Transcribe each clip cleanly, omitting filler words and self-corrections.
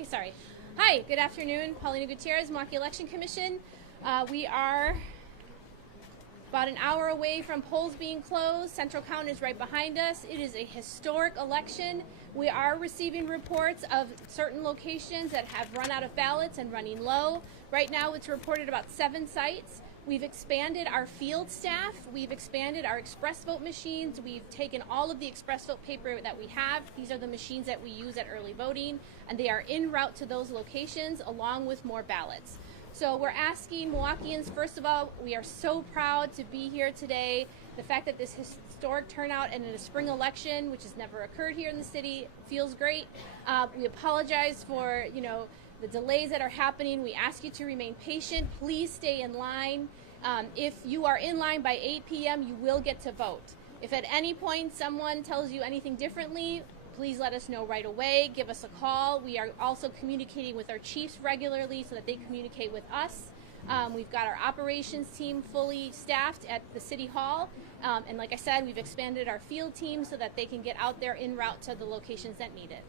Okay, sorry. Hi, good afternoon. Paulina Gutierrez, Milwaukee Election Commission. We are about an hour away from polls being closed. Central Count is right behind us. It is a historic election. We are receiving reports of certain locations that have run out of ballots and running low. Right now it's reported about 7 sites. We've expanded our field staff. We've expanded our express vote machines. We've taken all of the express vote paper that we have. These are the machines that we use at early voting, and they are en route to those locations along with more ballots. So we're asking Milwaukeeans, first of all, we are so proud to be here today. The fact that this historic turnout and in a spring election, which has never occurred here in the city, feels great. We apologize for, the delays that are happening. We ask you to remain patient. Please stay in line. If you are in line by 8 p.m., you will get to vote. If at any point someone tells you anything differently, please let us know right away. Give us a call. We are also communicating with our chiefs regularly so that they communicate with us. We've got our operations team fully staffed at the City Hall. And like I said, we've expanded our field team so that they can get out there en route to the locations that need it.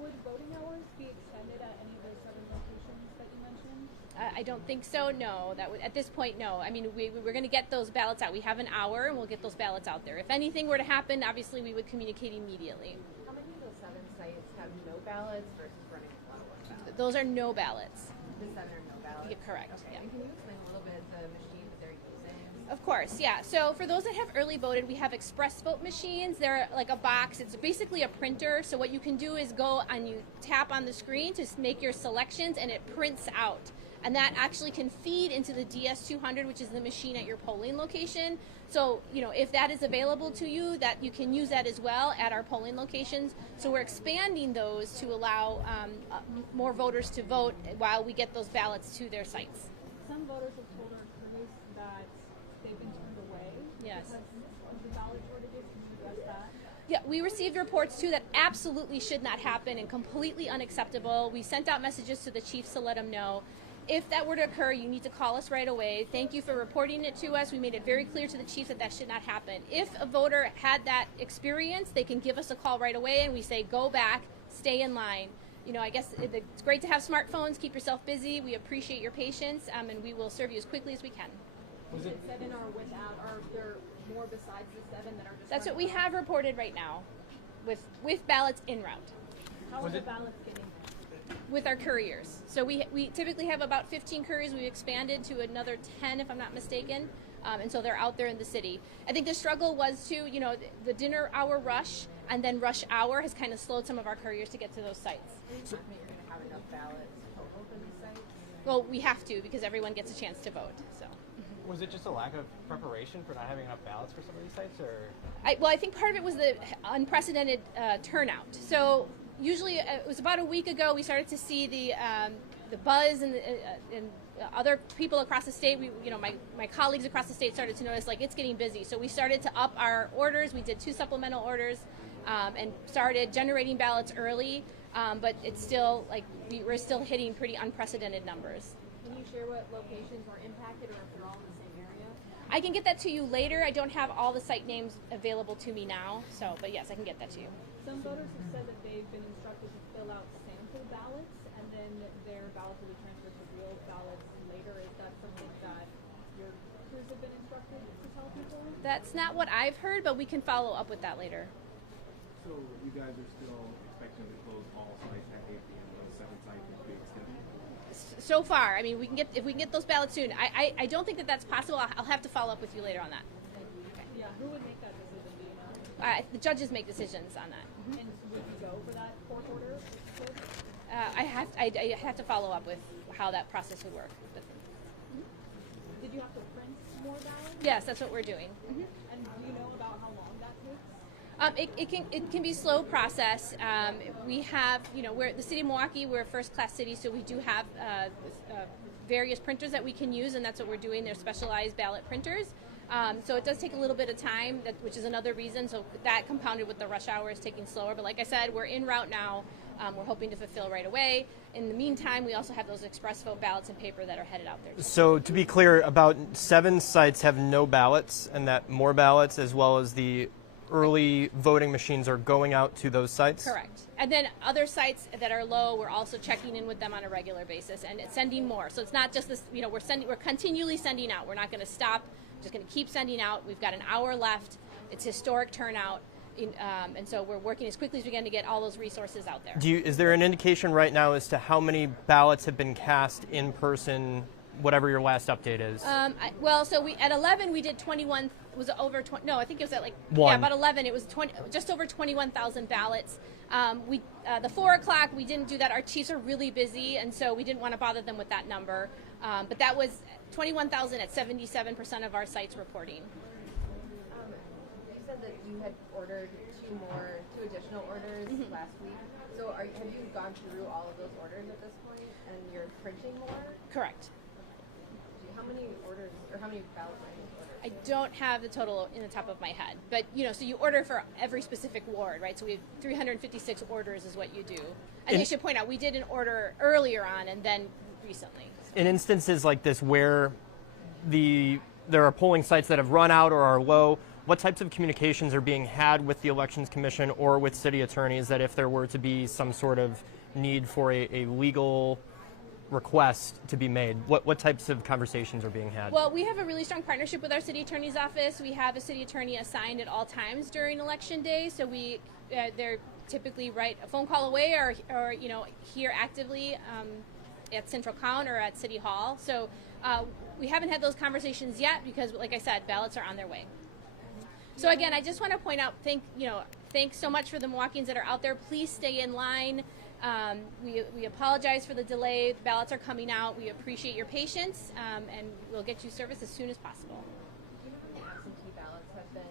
Would voting hours be extended at any of those 7 locations that you mentioned? I don't think so, no. At this point, no. I mean, we're going to get those ballots out. We have an hour, and we'll get those ballots out there. If anything were to happen, obviously we would communicate immediately. How many of those 7 sites have no ballots versus running a lot of ballots? Those are no ballots. The 7 are no ballots? Yeah, correct, okay. yeah. And can you explain a little bit the machine that they're using? Of course, yeah. So for those that have early voted, we have express vote machines. They're like a box. It's basically a printer. So what you can do is go and you tap on the screen to make your selections, and it prints out. And that actually can feed into the DS200, which is the machine at your polling location. So, if that is available to you, that you can use that as well at our polling locations. So we're expanding those to allow more voters to vote while we get those ballots to their sites. Some voters have told our crews that they've been turned away. Yes. Because of the ballot shortages. Can you address that? Yeah, we received reports too that absolutely should not happen and completely unacceptable. We sent out messages to the chiefs to let them know. If that were to occur, you need to call us right away. Thank you for reporting it to us. We made it very clear to the chiefs that should not happen. If a voter had that experience, they can give us a call right away, and we say, go back, stay in line. I guess it's great to have smartphones. Keep yourself busy. We appreciate your patience, and we will serve you as quickly as we can. Was it 7 or without? Are there more besides the 7 that are just? That's what we have reported right now, with ballots en route. How are the ballots getting? With our couriers. So we typically have about 15 couriers. We've expanded to another 10, if I'm not mistaken. And so they're out there in the city. I think the struggle was too, the dinner hour rush and then rush hour has kind of slowed some of our couriers to get to those sites. Are you confident you're going to have enough ballots to open these sites? Well, we have to because everyone gets a chance to vote. So. Was it just a lack of preparation for not having enough ballots for some of these sites, or? I think part of it was the unprecedented turnout. So usually it was about a week ago we started to see the buzz and other people across the state. My colleagues across the state started to notice it's getting busy. So we started to up our orders. We did 2 supplemental orders and started generating ballots early. But it's still we're still hitting pretty unprecedented numbers. Can you share what locations were impacted, or if they're all in the same area? I can get that to you later. I don't have all the site names available to me now. But yes, I can get that to you. Some voters have said that they've been instructed to fill out sample ballots and then their ballots will be transferred to real ballots later. Is that something that your crews have been instructed to tell people? That's not what I've heard, but we can follow up with that later. So you guys are still expecting to close all sites at 8 p.m. Those 7 sites will be extended? So far, I mean, if we can get those ballots soon. I don't think that's possible. I'll have to follow up with you later on that. Okay. Yeah, who would make that decision? Do you know? The judges make decisions on that. And would you go for that court order? I have to follow up with how that process would work. But, Did you have to print more ballots? yes, that's what we're doing. And do you know about how long that takes? It can be a slow process. We have, we're the City of Milwaukee. We're a first-class city, so we do have various printers that we can use, and that's what we're doing. They're specialized ballot printers. So it does take a little bit of time, which is another reason. So that compounded with the rush hour is taking slower. But like I said, we're en route now. We're hoping to fulfill right away. In the meantime, we also have those express vote ballots and paper that are headed out there. So to be clear, about 7 sites have no ballots, and that more ballots, as well as the early voting machines are going out to those sites? Correct. And then other sites that are low, we're also checking in with them on a regular basis and sending more. So it's not just this, we're continually sending out. We're not going to stop. Just going to keep sending out. We've got an hour left. It's historic turnout. And so we're working as quickly as we can to get all those resources out there. Is there an indication right now as to how many ballots have been cast in person, whatever your last update is? So at 11 we did 21. Was it over 20? No, I think it was at about 11. It was just over 21,000 ballots. The 4 o'clock we didn't do that. Our chiefs are really busy, and so we didn't want to bother them with that number. But that was 21,000 at 77% of our sites reporting. You said that you had ordered two additional orders last week. So have you gone through all of those orders at this point, and you're printing more? Correct. How many orders, or how many ballots are you ordering? I don't have the total in the top of my head, but so you order for every specific ward, right? So we have 356 orders is what you do. And I should point out, we did an order earlier on and then recently. In instances like this where there are polling sites that have run out or are low, what types of communications are being had with the Elections Commission or with city attorneys that if there were to be some sort of need for a legal request to be made, what types of conversations are being had? Well, we have a really strong partnership with our city attorney's office. We have a city attorney assigned at all times during election day, so they're typically right a phone call away or here actively at Central Count or at City Hall. So we haven't had those conversations yet because, like I said, ballots are on their way. So again, I just want to point out, thanks so much for the Milwaukeeans that are out there. Please stay in line. We apologize for the delay. The ballots are coming out. We appreciate your patience, and we'll get you service as soon as possible. Do you know how many absentee ballots have been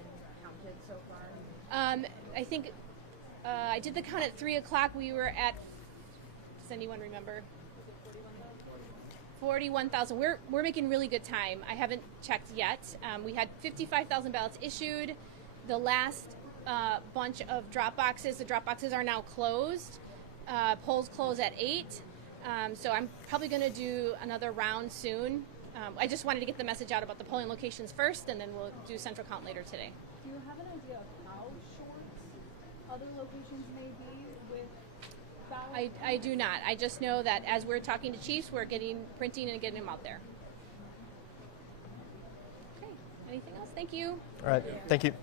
counted so far? I think I did the count at 3 o'clock. We were at, does anyone remember? 41,000. We're making really good time. I haven't checked yet. We had 55,000 ballots issued. The last bunch of drop boxes, the drop boxes are now closed. Polls close at 8. So I'm probably going to do another round soon. I just wanted to get the message out about the polling locations first, and then we'll do central count later today. Do you have an idea of how short other locations may be with ballots? I do not. I just know that as we're talking to chiefs, we're printing and getting them out there. Okay. Anything else? Thank you. All right. Thank you.